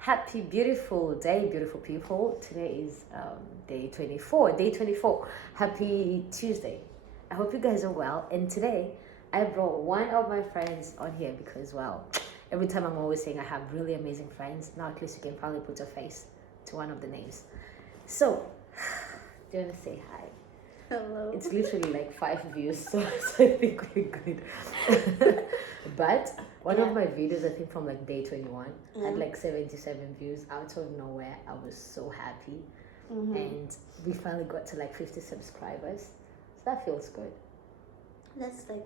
Happy, beautiful day, beautiful people. Today is day 24. Day 24. Happy Tuesday. I hope you guys are well. And today, I brought one of my friends on here because, well, every time I'm always saying I have really amazing friends. Now, at least you can probably put a face to one of the names. So, do you want to say hi? Hello. It's literally like 5 views, so I think we're good. But one of my videos, I think from like day 21, had like 77 views out of nowhere. I was so happy. And we finally got to like 50 subscribers. So that feels good. That's like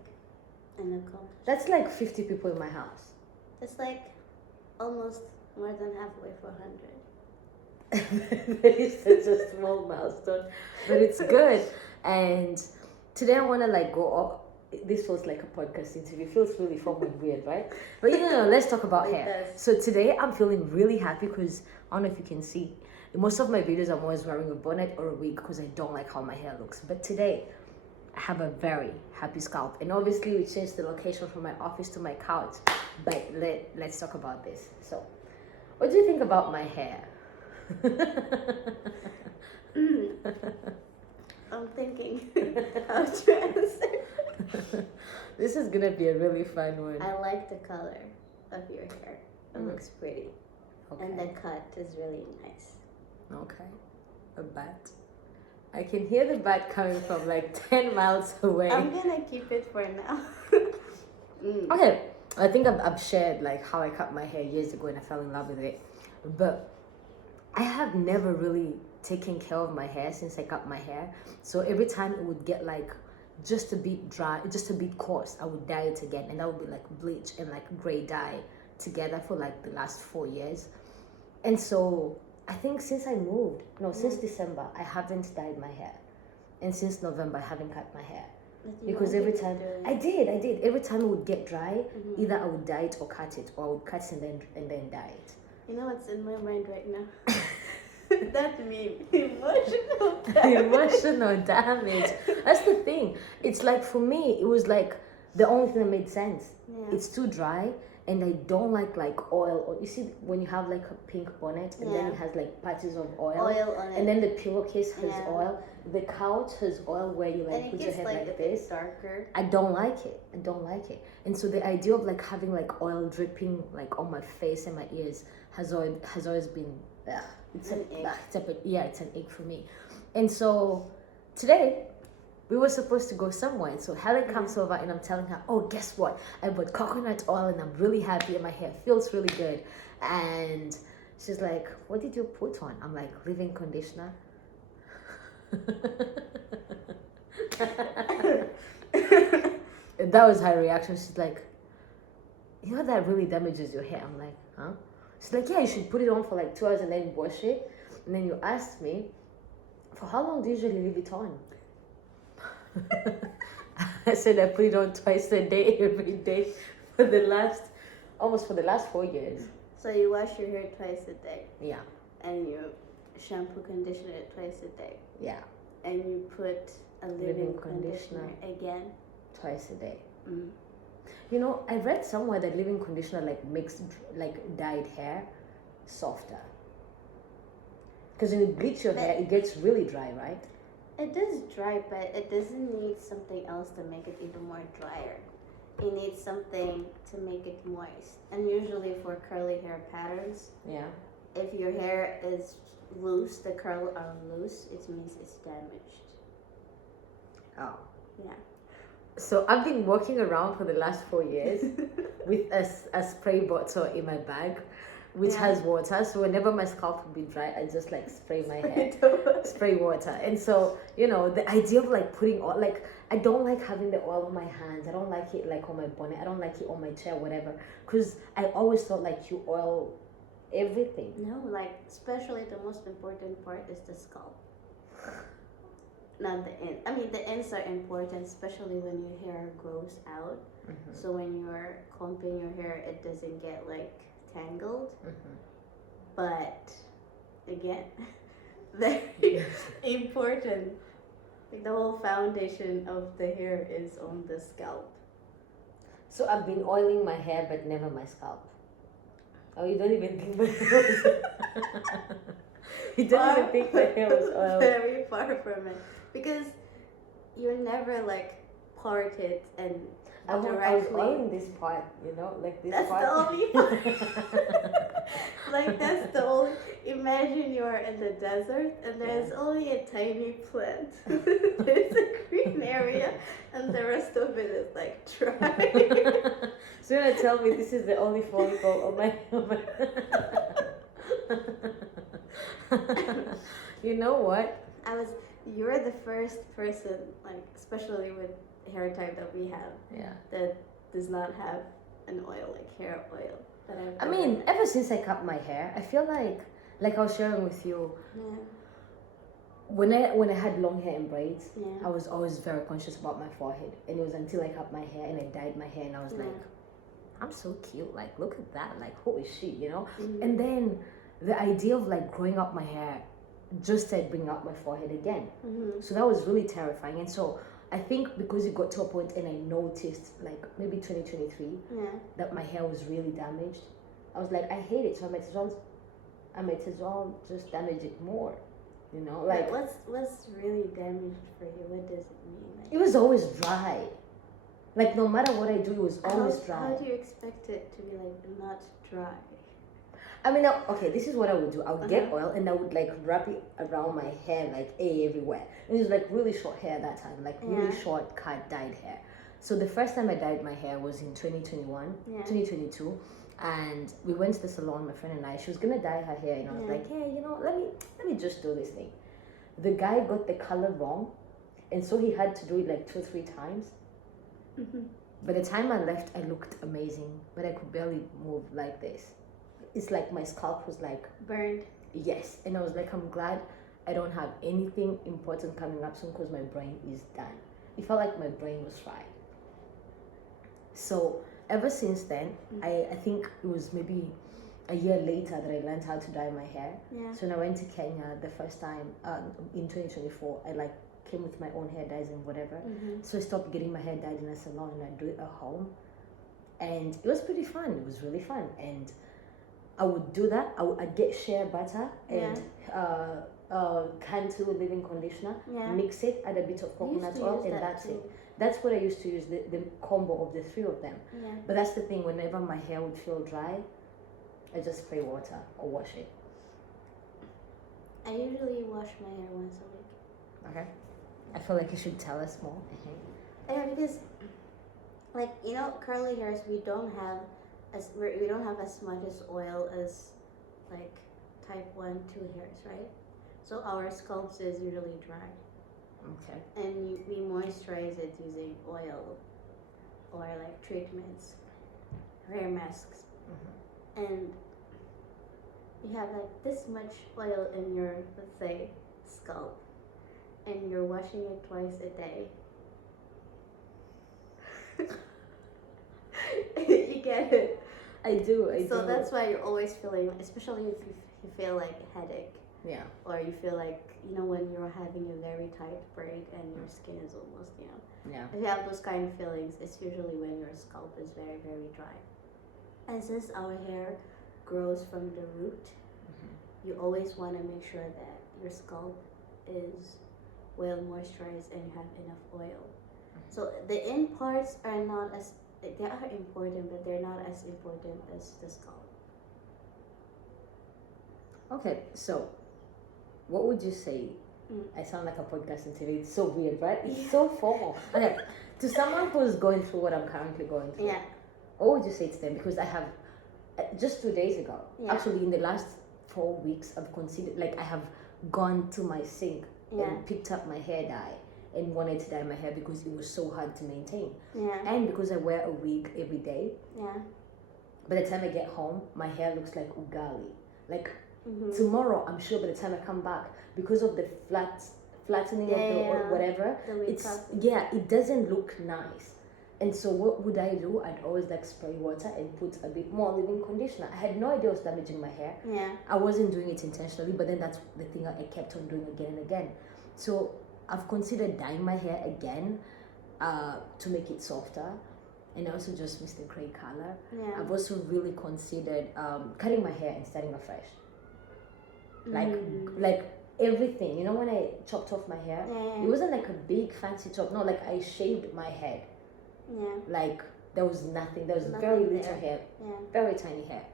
an accomplishment. That's like 50 people in my house. That's like almost more than halfway for 100. It's such a small milestone, but it's good. And today I want to like go up. This feels like a podcast interview. It feels really fun and weird, right? But let's talk about hair. does. So today I'm feeling really happy because I don't know if you can see. In most of my videos, I'm always wearing a bonnet or a wig because I don't like how my hair looks. But today, I have a very happy scalp. And obviously, we changed the location from my office to my couch. But let's talk about this. So, what do you think about my hair? I'm thinking how to answer. This is gonna be a really fun one. I like the color of your hair. It looks pretty. Okay. And the cut is really nice. Okay. A bat. I can hear the bat coming from like 10 miles away. I'm gonna keep it for now. Okay. I think I've shared like how I cut my hair years ago and I fell in love with it. But I have never really taken care of my hair since I cut my hair. So every time it would get like just a bit dry, just a bit coarse, I would dye it again. And that would be like bleach and like gray dye together for like the last 4 years. And so I think since I moved, since December, I haven't dyed my hair. And since November, I haven't cut my hair. Because every time I did. Every time it would get dry, either I would dye it or cut it, or I would cut it and then dye it. You know what's in my mind right now? That meme, emotional damage. Emotional damage. That's the thing. It's like for me, it was like the only thing that made sense. Yeah. It's too dry, and I don't like oil. Or you see when you have like a pink bonnet, and then it has like patches of oil on it. and then the pillowcase has oil. The couch has oil where you like put your head like this. Darker. I don't like it. And so the idea of like having like oil dripping like on my face and my ears has always been it's an ache for me. And so today we were supposed to go somewhere. So Helen comes over and I'm telling her, oh, guess what? I bought coconut oil and I'm really happy and my hair feels really good. And she's like, what did you put on? I'm like, leave-in conditioner. And that was her reaction. She's like, that really damages your hair. I'm like, huh? She's like, yeah, you should put it on for like 2 hours and then wash it. And then you asked me, for how long do you usually leave it on? I said I put it on twice a day, every day for the last 4 years. So you wash your hair twice a day. Yeah. And you shampoo, conditioner it twice a day. Yeah. And you put a leave-in conditioner again twice a day. I read somewhere that leave-in conditioner like makes like dyed hair softer. Because when you bleach your hair, it gets really dry, right? It does dry, but it doesn't need something else to make it even more drier. It needs something to make it moist. And usually for curly hair patterns, if your hair is loose, the curls are loose, it means it's damaged. Oh. Yeah. So I've been walking around for the last 4 years with a spray bottle in my bag, which has water. So whenever my scalp will be dry, I just like spray my hair, spray water. And so, the idea of like putting oil, like I don't like having the oil on my hands. I don't like it like on my bonnet. I don't like it on my chair, whatever. Because I always thought like you oil everything. No, like especially the most important part is the scalp. Not the end. I mean, the ends are important, especially when your hair grows out. So when you're combing your hair, it doesn't get like tangled. But again, very important. Like the whole foundation of the hair is on the scalp. So I've been oiling my hair, but never my scalp. Oh, you don't even think my hair was you don't even think my hair was oil. Very far from it. Because you're never like parted and I was directly. oiling this part, like this That's part. the only part. Like that's the only. Imagine you're in the desert and there's only a tiny plant. There's a green area and the rest of it is like dry. So you're gonna tell me this is the only follicle on my You know what? You're the first person, like especially with hair type that we have, that does not have an oil, like hair oil. I mean, ever since I cut my hair, I feel like I was sharing with you. Yeah. When I had long hair and braids, Yeah. I was always very conscious about my forehead, and it was until I cut my hair and I dyed my hair, and I was like, I'm so cute. Like, look at that. Like, who is she? Mm-hmm. And then the idea of like growing up my hair just said bring up my forehead again. Mm-hmm. So that was really terrifying. And so I think because it got to a point and I noticed like maybe 2023 that my hair was really damaged, I was like, I hate it. So I might as well just damage it more. Like what's really damaged for you? What does it mean? Like, it was always dry. Like no matter what I do, it was always dry. How do you expect it to be like not dry? I mean, okay, this is what I would do. I would get oil and I would like wrap it around my hair, like everywhere. And it was like really short hair that time, like really short cut dyed hair. So the first time I dyed my hair was in 2022. And we went to the salon, my friend and I. She was gonna dye her hair, and I was like, hey, let me just do this thing. The guy got the color wrong, and so he had to do it like 2 or 3 times. Mm-hmm. By the time I left, I looked amazing, but I could barely move like this. It's like my scalp was like burned. Yes, and I was like, I'm glad I don't have anything important coming up soon because my brain is done. It felt like my brain was fried. So ever since then, I think it was maybe a year later that I learned how to dye my hair. Yeah. So when I went to Kenya the first time in 2024, I like came with my own hair dyes and whatever. Mm-hmm. So I stopped getting my hair dyed in a salon and I do it at home. And it was pretty fun. It was really fun. And I would do that. I'd get shea butter and Cantu leave-in conditioner, mix it, add a bit of coconut oil, and that's it. That's what I used to use, the combo of the 3 of them. Yeah. But that's the thing, whenever my hair would feel dry, I just spray water or wash it. I usually wash my hair once a week. Okay. I feel like you should tell us more. Yeah, because like curly hairs, we don't have as much as oil as like type 1, 2 hairs, right? So our scalps is usually dry. Okay. And we moisturize it using oil or like treatments, hair masks. Mm-hmm. And you have like this much oil in your, let's say, scalp, and you're washing it twice a day. You get it? I do. So that's why you're always feeling, especially if you feel like a headache. Yeah. Or you feel like, when you're having a very tight braid and your skin is almost, Yeah. If you have those kind of feelings, it's usually when your scalp is very, very dry. And since our hair grows from the root, you always want to make sure that your scalp is well moisturized and you have enough oil. So the in parts are not as, they are important, but they're not as important as the scalp. Okay, so what would you say? I sound like a podcast interview. It's so weird, right? It's so formal. Okay, to someone who's going through what I'm currently going through, what would you say to them? Because I have, just 2 days ago, actually in the last 4 weeks, I've considered, like I have gone to my sink and picked up my hair dye and wanted to dye my hair because it was so hard to maintain. And because I wear a wig every day, by the time I get home, my hair looks like ugali. Like tomorrow, I'm sure by the time I come back, because of the flattening of the or whatever, it doesn't look nice. And so what would I do? I'd always like spray water and put a bit more leave-in conditioner. I had no idea I was damaging my hair. I wasn't doing it intentionally, but then that's the thing I kept on doing again and again. So I've considered dyeing my hair again to make it softer. and I also just miss the gray color. Yeah. I've also really considered cutting my hair and starting afresh. Like everything. You know, when I chopped off my hair, it wasn't like a big fancy chop. No, like I shaved my head. Yeah. Like there was nothing. There was Nothing very there. little hair. Yeah. Very tiny hair.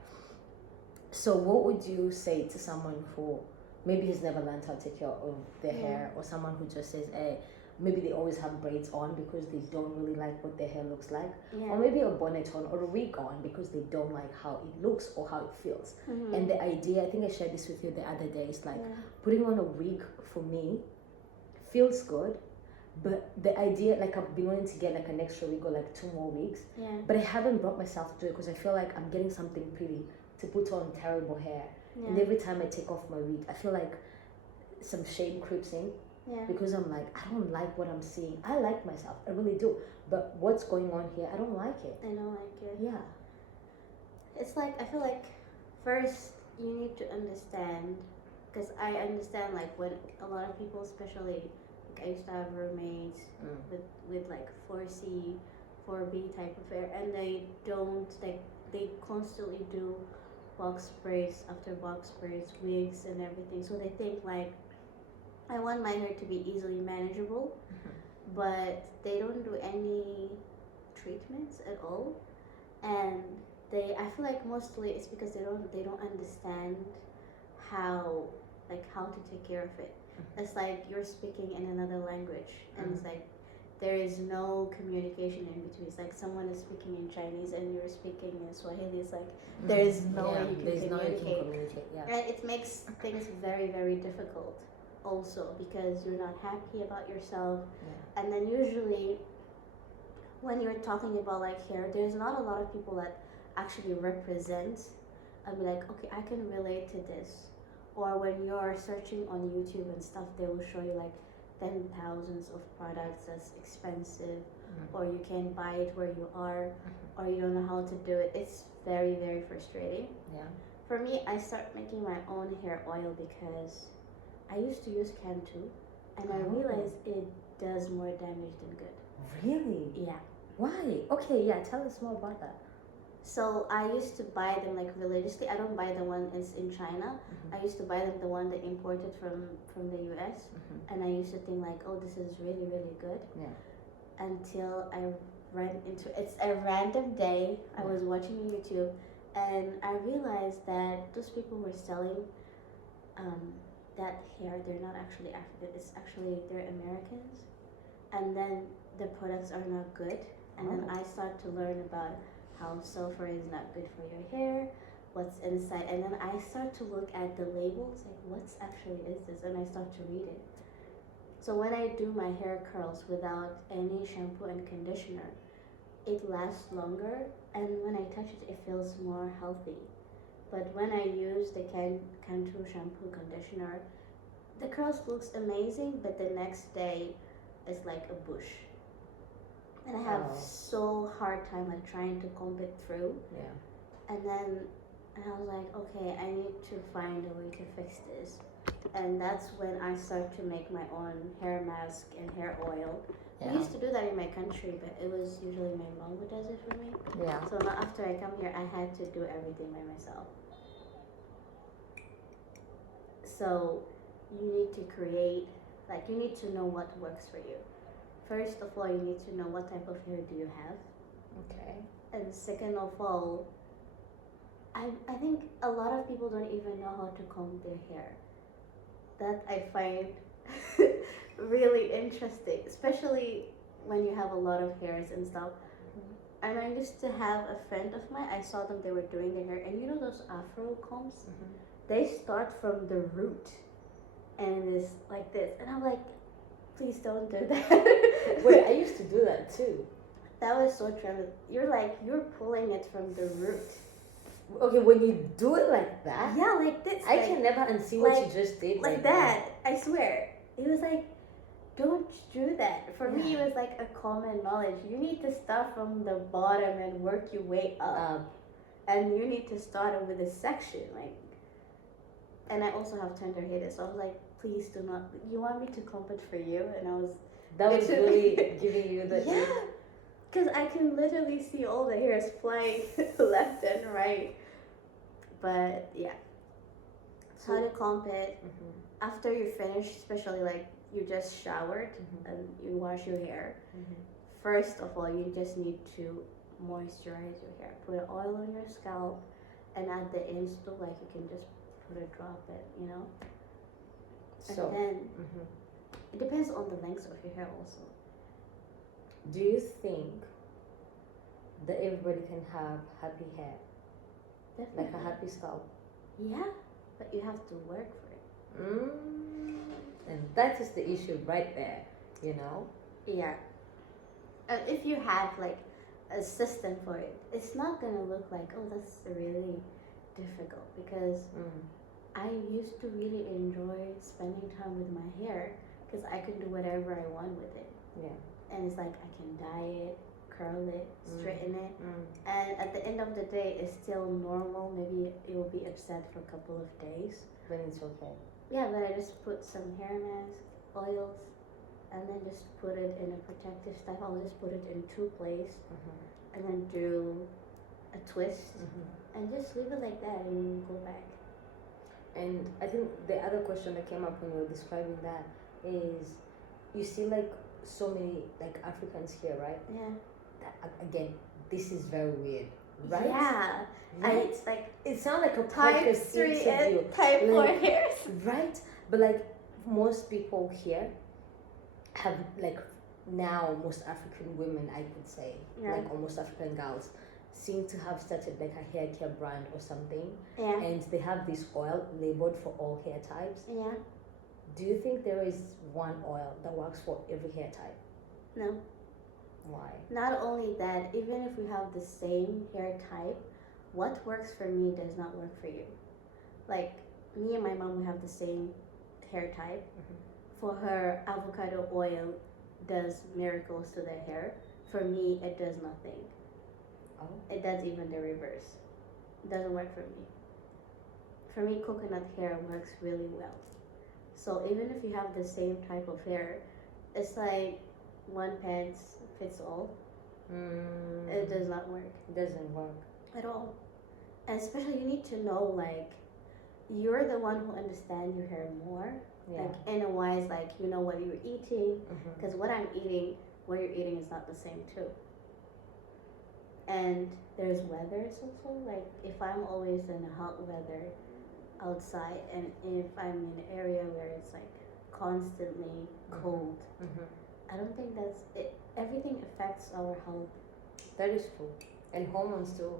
So what would you say to someone who maybe has never learned how to take care of their hair, or someone who just says, hey, maybe they always have braids on because they don't really like what their hair looks like, or maybe a bonnet on or a wig on because they don't like how it looks or how it feels. And the idea, I think I shared this with you the other day, is like putting on a wig for me feels good, but the idea, like I've been wanting to get like an extra wig or like 2 more wigs, but I haven't brought myself to do it because I feel like I'm getting something pretty to put on terrible hair. And every time I take off my wig, I feel like some shame creeps in. Because I'm like, I don't like what I'm seeing. I like myself, I really do. But what's going on here, I don't like it. I don't like it. Yeah. It's like, I feel like first you need to understand, because I understand like when a lot of people, especially like I used to have roommates with like 4C, 4B type of hair, and they don't, like they constantly do box braids after box braids, wigs and everything. So they think like, I want my hair to be easily manageable, but they don't do any treatments at all. And I feel like mostly it's because they don't understand how to take care of it. It's like you're speaking in another language, and it's like there is no communication in between. It's like someone is speaking in Chinese and you're speaking in Swahili. It's like there is no way you can communicate. And it makes things very, very difficult also, because you're not happy about yourself. And then usually when you're talking about like hair, there's not a lot of people that actually represent and be like, okay, I can relate to this. Or when you're searching on YouTube and stuff, they will show you like 10,000s of products that's expensive, or you can't buy it where you are, or you don't know how to do it. It's very, very frustrating. For me, I start making my own hair oil because I used to use Cantu, and I realized it does more damage than good. Really? Yeah. Why? Okay, yeah, tell us more about that. So I used to buy them like religiously. I don't buy the one that's in China. I used to buy them the one they imported from the US, and I used to think like, oh, this is really, really good. Until I ran into, it's a random day, I was watching YouTube, and I realized that those people were selling that hair, they're not actually African, it's actually, they're Americans. And then the products are not good. And then I start to learn about how sulfur is not good for your hair, what's inside. And then I start to look at the labels, like what's actually is this? And I start to read it. So when I do my hair curls without any shampoo and conditioner, it lasts longer. And when I touch it, it feels more healthy. But when I use the Cantu shampoo conditioner, the curls looks amazing, but the next day it's like a bush. And I have so hard time like trying to comb it through. And then I was like, okay, I need to find a way to fix this. And that's when I start to make my own hair mask and hair oil. We used to do that in my country, but it was usually my mom who does it for me. So now after I come here, I had to do everything by myself. So you need to create, like you need to know what works for you. First of all, you need to know what type of hair do you have. And second of all, I think a lot of people don't even know how to comb their hair. That I find really interesting, especially when you have a lot of hairs and stuff. And I used to have a friend of mine, I saw them, they were doing their hair, and you know those afro combs? They start from the root, and it's like this. And I'm like, please don't do that. Wait, I used to do that too. That was so true. You're pulling it from the root. Okay, when you do it like that? Yeah, like this. I can never unsee what you just did. Like that. I swear. It was like, don't do that. For me, it was like a common knowledge. You need to start from the bottom and work your way up. And you need to start with a section. Like, and I also have tender hair, so I was like, please do not. You want me to comb it for you? And I was. That was really giving you the. Because I can literally see all the hairs flying left and right. But yeah, So, how to comb it mhm, after you finish, especially like you just showered mhm, and you wash your hair. mhm. First of all, you just need to moisturize your hair. Put oil on your scalp, and at the ends too, like you can just put a drop it, you know. And So, then mhm. it depends on the length of your hair also. Do you think that everybody can have happy hair, like a Definitely. happy scalp? Yeah, but you have to work for it. And that is the issue right there, you know? Yeah. And if you have like a system for it, it's not gonna look like, oh, that's really difficult, because Mm. I used to really enjoy spending time with my hair because I could do whatever I want with it. Yeah. And it's like I can dye it, curl it, straighten it, Mm. and at the end of the day, it's still normal. Maybe it will be upset for a couple of days. Then it's okay. Yeah, but I just put some hair mask, oils, and then just put it in a protective stuff. I'll just put it in two places Mhm. and then do a twist Mhm. and just leave it like that and go back. And I think the other question that came up when you were describing that is, you see like so many like Africans here, right? Yeah. That, again, this is very weird, right? Yeah. Right? It's like It sounds like a type podcast 3 interview, and type 4 like, hairs. right? But like most people here have like, now most African women, I could say, Yeah. like almost African girls, seem to have started like a hair care brand or something, Yeah. and they have this oil labeled for all hair types. Yeah. Do you think there is one oil that works for every hair type? No. Why? Not only that, even if we have the same hair type, what works for me does not work for you. Like me and my mom, we have the same hair type. Mhm. For her, avocado oil does miracles to the hair. For me, it does nothing. Oh. It does even the reverse. It doesn't work for me. For me, coconut hair works really well. So even if you have the same type of hair, it's like one pants fits all. It does not work It doesn't work. at all. And especially you need to know, like, you're the one who understands your hair more. Yeah. Like in a wise, like, you know what you're eating. Mhm. Because what I'm eating, what you're eating is not the same too. And there's weathers also. Like if I'm always in hot weather outside, and if I'm in an area where it's like constantly cold, Mhm. I don't think that's it. Everything affects our health. That is true. And hormones too.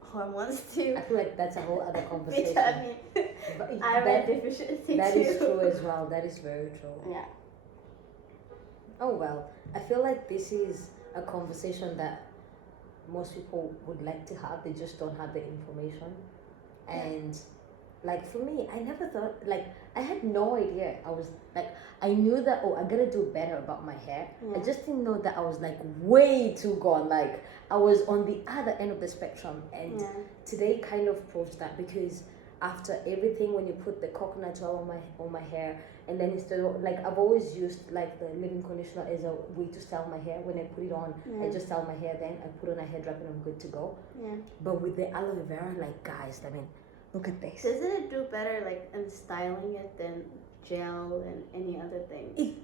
Hormones too. I feel like that's a whole other conversation. Vitamin. But Iron deficiency that too. is true as well. That is very true. Yeah. Oh well, I feel like this is a conversation that most people would like to have. They just don't have the information. And like for me, I never thought, like, I had no idea. I was like, I knew that, oh, I gotta do better about my hair. I Yeah. just didn't know that I was like way too gone. Like I was on the other end of the spectrum. And Yeah. today kind of proves that, because after everything, when you put the coconut oil on my hair, and then instead of, like, I've always used like the leave-in conditioner as a way to style my hair. When I put it on, I Yeah. just style my hair, then I put on a hair drop and I'm good to go. Yeah. But with the aloe vera, like, guys, I mean, look at this. Doesn't it do better like in styling it than gel and any other thing?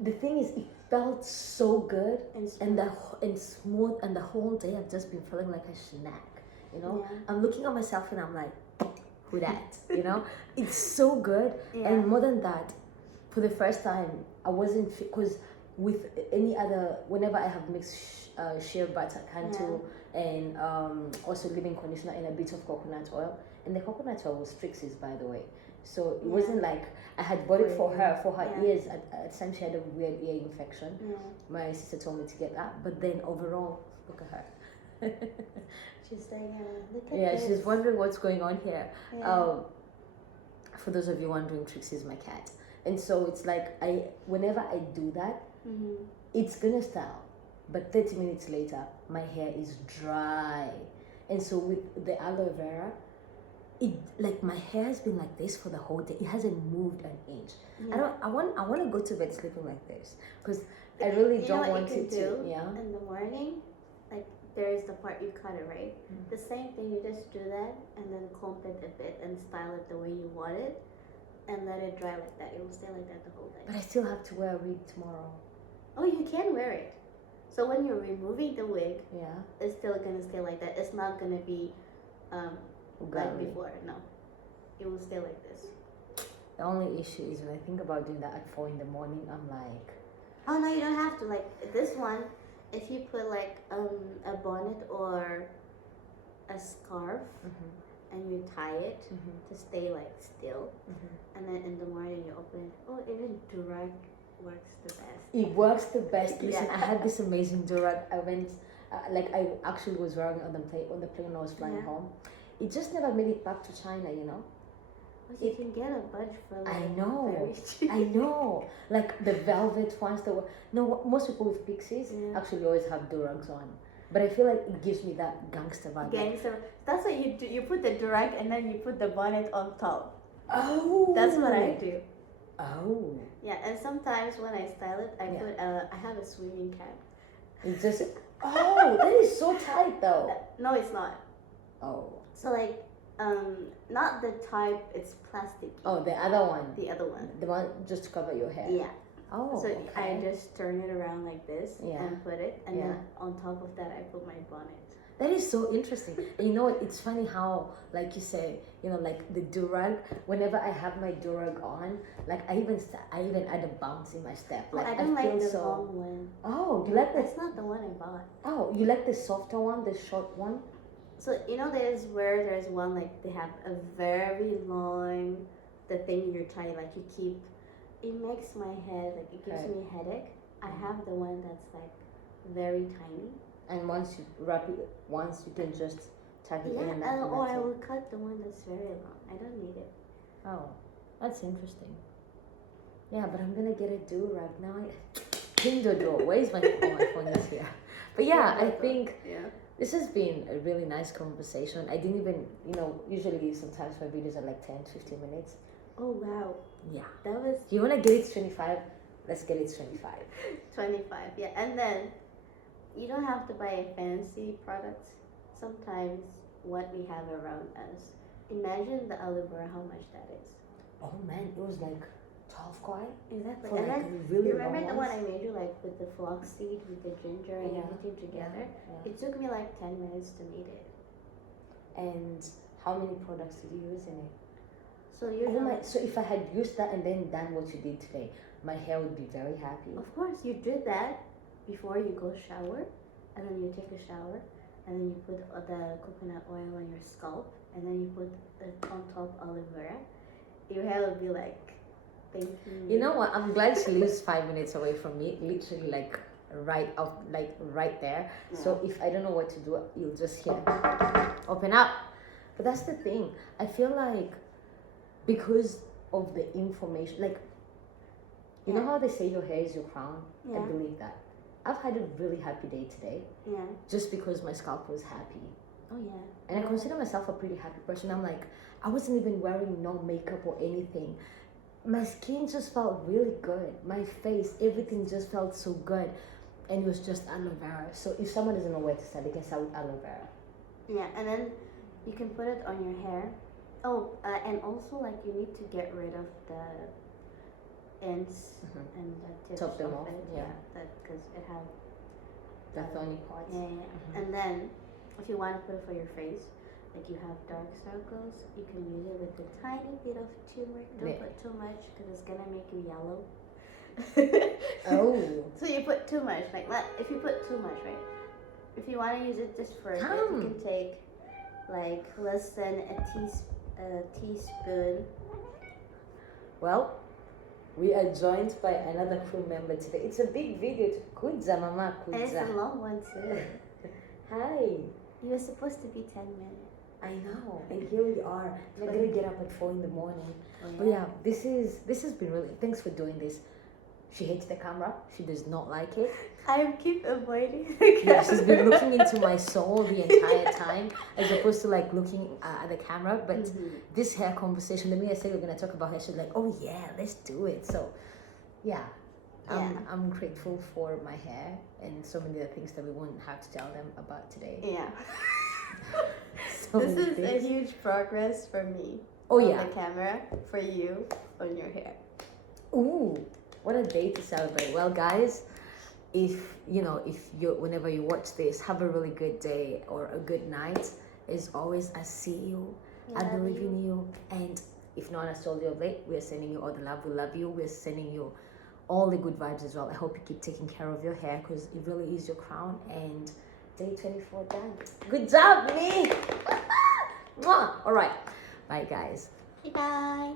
The thing is, it felt so good, And and smooth, and the whole day I've just been feeling like a snack, you know. Yeah. I'm looking at myself and I'm like, who that, you know. It's so good. Yeah. And more than that, for the first time, I wasn't, because with any other, whenever I have mixed shea butter, cantu, and also leave-in conditioner and a bit of coconut oil, and the coconut oil was Trixie's, by the way. So it wasn't like I had bought it for her Yeah. ears. At the time she had a weird ear infection. Yeah. My sister told me to get that, but then overall, look at her. She's saying, look at Yeah, this. she's wondering what's going on here. Yeah. For those of you wondering, Trixie's my cat. And so it's like, whenever I do that, Mm-hmm. it's gonna style. But 30 minutes later, my hair is dry. And so with the aloe vera, it like my hair has been like this for the whole day. It hasn't moved an inch. Yeah. I want to go to bed sleeping like this because I really You know don't what want you it can to. do Yeah. in the morning? Like there's the part you cut it, right? The same thing, you just do that and then comb it a bit and style it the way you want it and let it dry like that. It will stay like that the whole day. But I still have to wear a wig tomorrow. Oh, you can wear it. So when you're removing the wig, Yeah. it's still gonna stay like that. It's not gonna be like before. No, it will stay like this. The only issue is when I think about doing that at 4 in the morning, I'm like, Oh no, you don't have to. Like this one, if you put like a bonnet or a scarf and you tie it to stay like still, and then in the morning you open it. Oh, even durag works the best. it works the best. Listen, Yeah. I had this amazing durag. I went, I actually was wearing it on the plane when I was flying Yeah. home. It just never made it back to China, you know. But you can get a bunch for like I know, very cheap. I know. Like the velvet ones that were most people with pixies Yeah. actually always have durags on, but I feel like it gives me that gangster vibe. Gangster. That's what you do. You put the durag and then you put the bonnet on top. Oh, That's what I do. Oh, Yeah, and sometimes when I style it, I Yeah. put I have a swimming cap. it just that is so tight though. No, it's not. Oh, So like not the type. It's plastic. oh, the other one, The other one. the one just to cover your hair. Yeah. Oh, So okay. I just turn it around like this Yeah. and put it, and Yeah. then on top of that I put my bonnet. That is so interesting. And you know what? It's funny how, like you say, you know, like the durag. Whenever I have my durag on, like I even add a bounce in my step. Well, Like I don't like feel the so. long one. Oh, you like the That's not the one I bought. Oh, you like the softer one, the short one? So you know, there's one like they have a very long, the thing you're trying like you keep. It makes my head like it gives Right. me a headache. I have the one that's like very tiny. And once you wrap it once, you can just tuck it in Yeah, and that's or I it. will cut the one that's very long. I don't need it. Oh, that's interesting. Yeah, but I'm gonna get a do-rag now. Tinder draw. Where's my phone? My phone is here. But yeah, I think Yeah. this has been a really nice conversation. I didn't even, usually sometimes my videos are like 10, 15 minutes. Oh wow, Yeah. that was If you wanna get it 25, let's get it 25. 25. Yeah, and then you don't have to buy fancy products. Sometimes what we have around us. Imagine the aloe vera, how much that is. Oh man, it was like 12 kwai. Exactly. For And like then really you remember long the one ones? I made you like with the flaxseed, with the ginger and Yeah. everything together? Yeah. It took me like 10 minutes to make it. And how many products did you use in it? So you Oh know, my! So if I had used that and then done what you did today, my hair would be very happy. of course, you did that before you go shower, and then you take a shower, and then you put the coconut oil on your scalp, and then you put on top aloe vera. Your hair will be like pinky. You know what? I'm glad she lives 5 minutes away from me, literally like right there. So if I don't know what to do, you'll just hear open up. But that's the thing. I feel like because of the information, like you know how they say your hair is your crown. I Yeah. believe that. I've had a really happy day today, Yeah. just because my scalp was happy. Oh yeah. And I consider myself a pretty happy person. I'm like, I wasn't even wearing no makeup or anything. My skin just felt really good. My face, everything just felt so good. And it was just aloe vera. So if someone doesn't know where to start, they can start with aloe vera. Yeah, and then you can put it on your hair. Oh, and also like you need to get rid of the ends and the tips Chop them of off, it. yeah. That because it have. The thorny parts. Yeah. And then if you want to put it for your face, like you have dark circles, you can use it with a tiny bit of turmeric. Don't Yeah. put too much because it's gonna make you yellow. Oh. So you put too much, like if you put too much, right? If you want to use it just for a bit, you can take like less than a teaspoon. Well, we are joined by another crew member today. It's a big video. Kudza, mama, And it's a kudza. long one too. Hi. You were supposed to be 10 minutes. I know. And here we are. We're gonna get up at 4 in the morning. Oh, But yeah, this has been really. Thanks for doing this. She hates the camera. She does not like it. I keep avoiding the camera. Yeah, she's been looking into my soul the entire time, as opposed to like looking at the camera. But this hair conversation, the minute I said we're gonna talk about hair, she's like, "Oh yeah, let's do it." So, yeah, I'm grateful for my hair and so many other things that we won't have to tell them about today. Yeah. So This many is a things. huge progress for me. Oh on yeah. the camera, for you on your hair. Ooh, what a day to celebrate. Well, guys, if you whenever you watch this, have a really good day or a good night. As always, I see you. I believe in you. And if no one has told you of late, we're sending you all the love. We love you. We're sending you all the good vibes as well. I hope you keep taking care of your hair because it really is your crown. And day 24 done. Good job, me. Mwah. All right. Bye, guys. Bye.